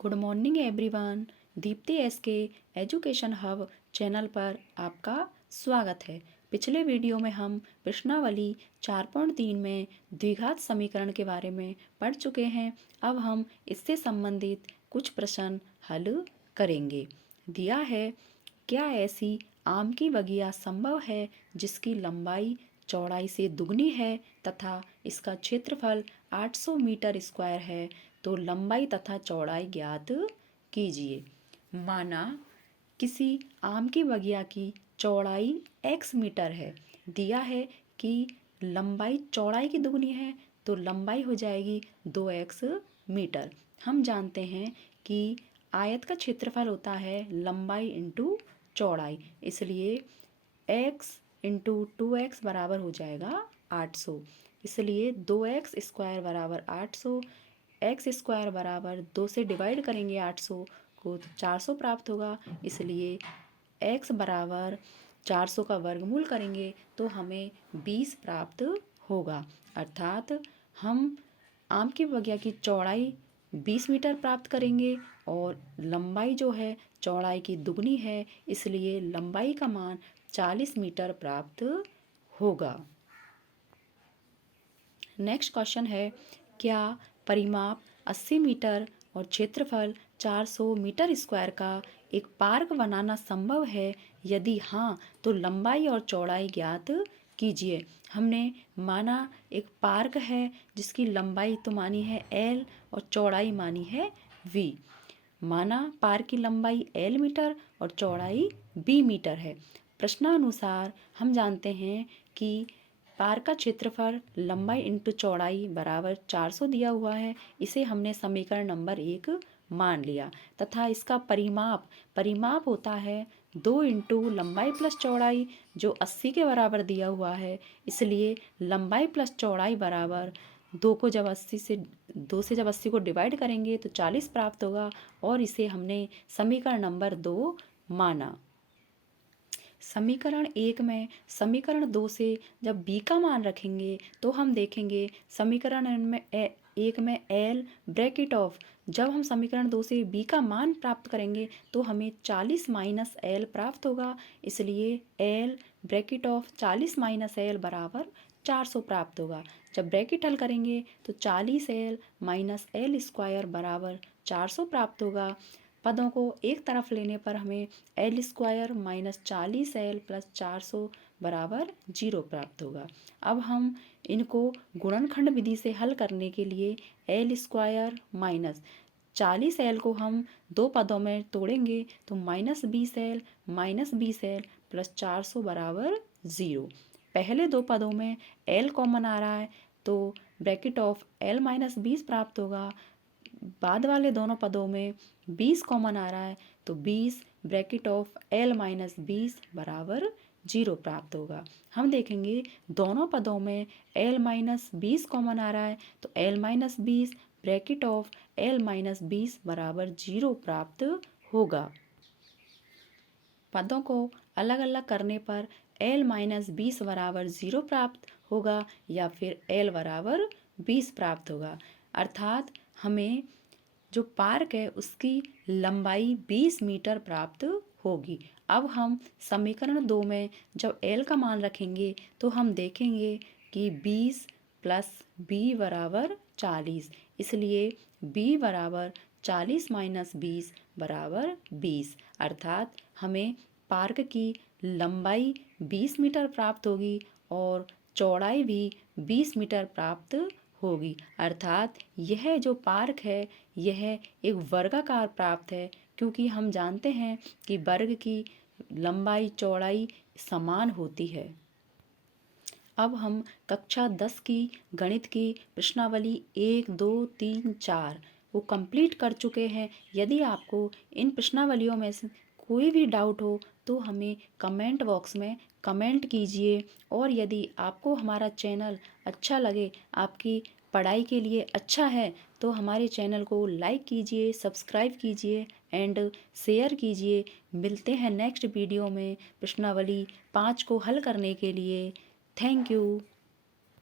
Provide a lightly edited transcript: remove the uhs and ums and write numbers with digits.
Good morning everyone. Deepti S K education hub channel पर आपका स्वागत है। पिछले वीडियो में हम प्रश्नावली 4.3 में द्विघात समीकरण के बारे में पढ़ चुके हैं। अब हम इससे संबंधित कुछ प्रश्न हल करेंगे। दिया है, क्या ऐसी आम की बगिया संभव है जिसकी लंबाई चौड़ाई से दुगनी है तथा इसका क्षेत्रफल 800 मीटर स्क्वायर है, तो लंबाई तथा चौड़ाई ज्ञात कीजिए। माना किसी आम की बगिया की चौड़ाई x मीटर है। दिया है कि लंबाई चौड़ाई की दुगनी है, तो लंबाई हो जाएगी 2x मीटर। हम जानते हैं कि आयत का क्षेत्रफल होता है लंबाई इंटू चौड़ाई, इसलिए x इंटू 2x बराबर हो जाएगा 800। इसलिए 2x स्क्वायर बराबर 800, एक्स स्क्वायर बराबर 2 से डिवाइड करेंगे 800 को तो 400 प्राप्त होगा। इसलिए x बराबर 400 का वर्गमूल करेंगे तो हमें 20 प्राप्त होगा। अर्थात हम आम की बगिया की चौड़ाई 20 मीटर प्राप्त करेंगे और लंबाई जो है चौड़ाई की दुगनी है, इसलिए लंबाई का मान 40 मीटर प्राप्त होगा। नेक्स्ट क्वेश्चन है, क्या परिमाप 80 मीटर और क्षेत्रफल 400 मीटर स्क्वायर का एक पार्क बनाना संभव है? यदि हाँ, तो लंबाई और चौड़ाई ज्ञात कीजिए। हमने माना एक पार्क है जिसकी लंबाई तो मानी है L और चौड़ाई मानी है V। माना पार्क की लंबाई L मीटर और चौड़ाई B मीटर है। प्रश्नानुसार हम जानते हैं कि पार्क का क्षेत्रफल लंबाई इंटू चौड़ाई बराबर 400 दिया हुआ है। इसे हमने समीकरण नंबर 1 मान लिया तथा इसका परिमाप होता है 2 इंटू लंबाई प्लस चौड़ाई, जो 80 के बराबर दिया हुआ है। इसलिए लंबाई प्लस चौड़ाई बराबर 2 से जब 80 को डिवाइड करेंगे तो 40 प्राप्त होगा और इसे हमने समीकरण नंबर 2 माना। समीकरण 1 में समीकरण 2 से जब b का मान रखेंगे तो हम देखेंगे समीकरण में 1 में L ब्रैकेट ऑफ, जब हम समीकरण 2 से b का मान प्राप्त करेंगे तो हमें 40 माइनस L प्राप्त होगा। इसलिए L bracket of 40 minus L बराबर 400 प्राप्त होगा। जब ब्रैकेट हल करेंगे तो 40L माइनस L स्क्वायर बराबर 400 प्राप्त होगा। पदों को एक तरफ लेने पर हमें L square minus 40L plus 400 बराबर 0 प्राप्त होगा। अब हम इनको गुणनखंड विधि से हल करने के लिए L स्क्वायर माइनस 40L को हम दो पदों में तोड़ेंगे तो माइनस 20L प्लस 400 बराबर 0। पहले दो पदों में L कॉमन आ रहा है तो ब्रैकेट ऑफ L माइनस 20 प्राप्त होगा। बाद वाले दोनों पदों में 20 कॉमन आ रहा है तो 20 ब्रैकेट ऑफ L माइनस 20 बराबर 0 प्राप्त होगा। हम देखेंगे दोनों पदों में L माइनस 20 कॉमन आ रहा है तो L minus 20 bracket of L minus 20 बराबर 0 प्राप्त होगा। पदों को अलग अलग करने पर L माइनस 20 बराबर 0 प्राप्त होगा या फिर L बराबर 20 प्राप्त होगा। अर्थात हमें जो पार्क है उसकी लंबाई 20 मीटर प्राप्त होगी। अब हम समीकरण 2 में जब L का मान रखेंगे तो हम देखेंगे कि 20 प्लस B बराबर 40, इसलिए B बराबर 40 माइनस 20 बराबर 20। अर्थात हमें पार्क की लंबाई 20 मीटर प्राप्त होगी और चौड़ाई भी 20 मीटर प्राप्त होगी। अर्थात यह जो पार्क है यह एक वर्गाकार प्राप्त है, क्योंकि हम जानते हैं कि वर्ग की लंबाई चौड़ाई समान होती है। अब हम कक्षा 10 की गणित की प्रश्नावली 1, 2, 3, 4 वो कंप्लीट कर चुके हैं। यदि आपको इन प्रश्नावलियों में से कोई भी डाउट हो तो हमें कमेंट बॉक्स में कमेंट कीजिए। और यदि आपको हमारा चैनल अच्छा लगे, आपकी पढ़ाई के लिए अच्छा है, तो हमारे चैनल को लाइक कीजिए, सब्सक्राइब कीजिए एंड शेयर कीजिए। मिलते हैं नेक्स्ट वीडियो में प्रश्नावली 5 को हल करने के लिए। Thank you.